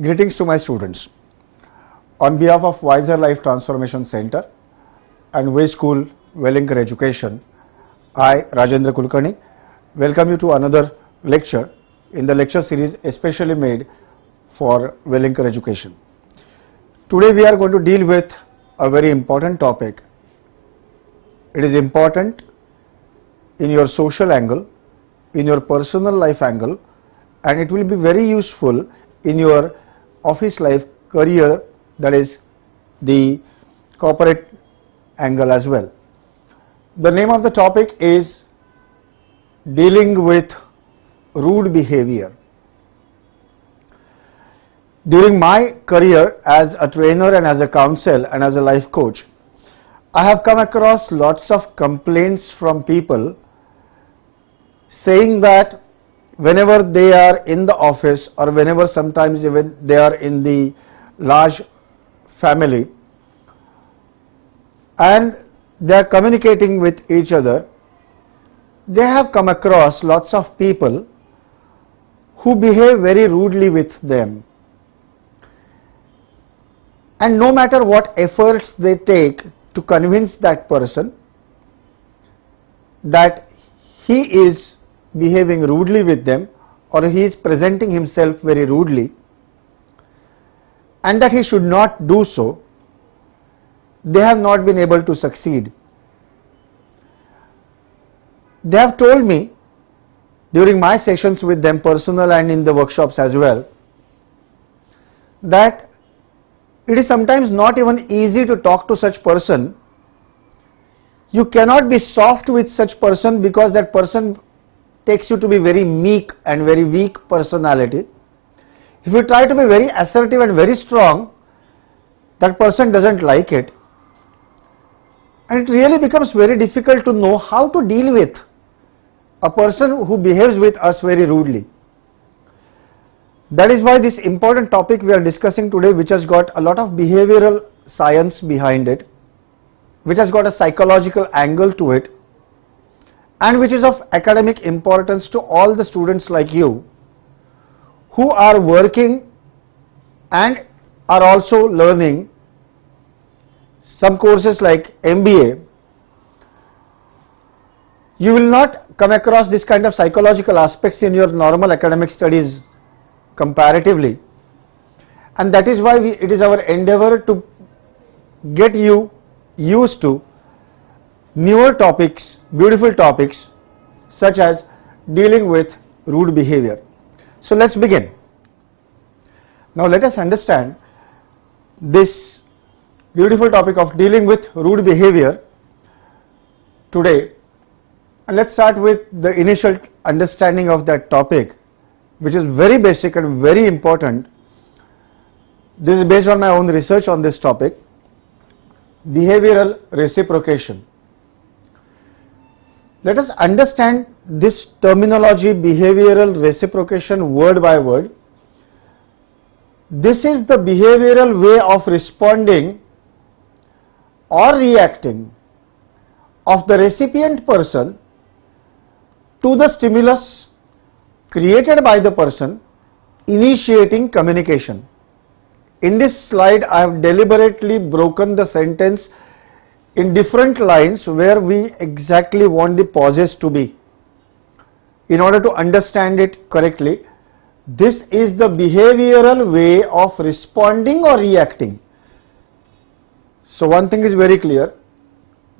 Greetings to my students. On behalf of Wiser Life Transformation Center and Way School Wellinger Education, I, Rajendra Kulkarni, welcome you to another lecture in the lecture series especially made for Wellinger Education. Today we are going to deal with a very important topic. It is important in your social angle, in your personal life angle, and it will be very useful in your office life career, that is the corporate angle as well. The name of the topic is dealing with rude behavior. During my career as a trainer and as a counsel and as a life coach, I have come across lots of complaints from people saying that whenever they are in the office or whenever sometimes even they are in the large family and they are communicating with each other, they have come across lots of people who behave very rudely with them. And no matter what efforts they take to convince that person that he is behaving rudely with them or he is presenting himself very rudely and that he should not do so, they have not been able to succeed. They have told me during my sessions with them, personal and in the workshops as well, that it is sometimes not even easy to talk to such person. You cannot be soft with such person because that person takes you to be very meek and very weak personality. If you try to be very assertive and very strong, that person doesn't like it. And it really becomes very difficult to know how to deal with a person who behaves with us very rudely. That is why this important topic we are discussing today, which has got a lot of behavioral science behind it, which has got a psychological angle to it, and which is of academic importance to all the students like you who are working and are also learning some courses like MBA. You will not come across this kind of psychological aspects in your normal academic studies comparatively, and that is why it is our endeavor to get you used to newer topics, beautiful topics such as dealing with rude behavior. So let's begin. Now let us understand this beautiful topic of dealing with rude behavior today, and let's start with the initial understanding of that topic, which is very basic and very important. This is based on my own research on this topic: behavioral reciprocation. Let us understand this terminology, behavioral reciprocation, word by word. This is the behavioral way of responding or reacting of the recipient person to the stimulus created by the person initiating communication. In this slide, I have deliberately broken the sentence in different lines where we exactly want the pauses to be in order to understand it correctly. This is the behavioral way of responding or reacting. So one thing is very clear: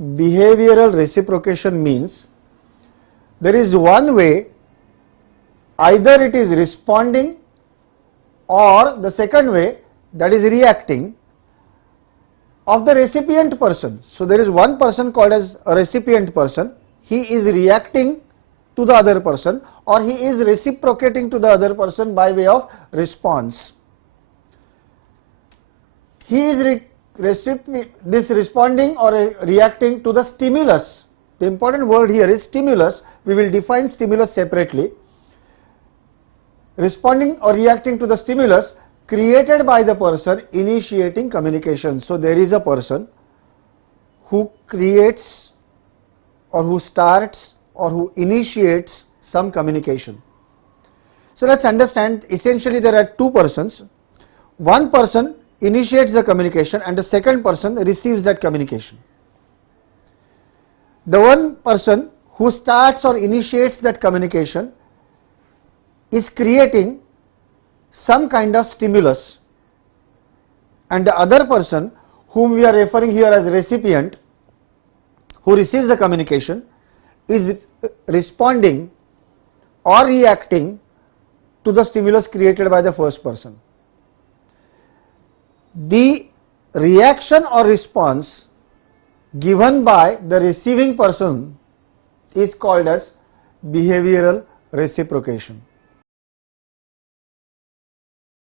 behavioral reciprocation means there is one way, either it is responding or the second way, that is reacting, of the recipient person. So there is one person called as a recipient person. He is reacting to the other person or he is reciprocating to the other person by way of response. He is responding or reacting to the stimulus. The important word here is stimulus. We will define stimulus separately. Responding or reacting to the stimulus created by the person initiating communication. So there is a person who creates or who starts or who initiates some communication. So let's understand, essentially there are two persons. one person initiates the communication and the second person receives that communication. The one person who starts or initiates that communication is creating some kind of stimulus, and the other person, whom we are referring here as recipient, who receives the communication, is responding or reacting to the stimulus created by the first person. The reaction or response given by the receiving person is called as behavioral reciprocation.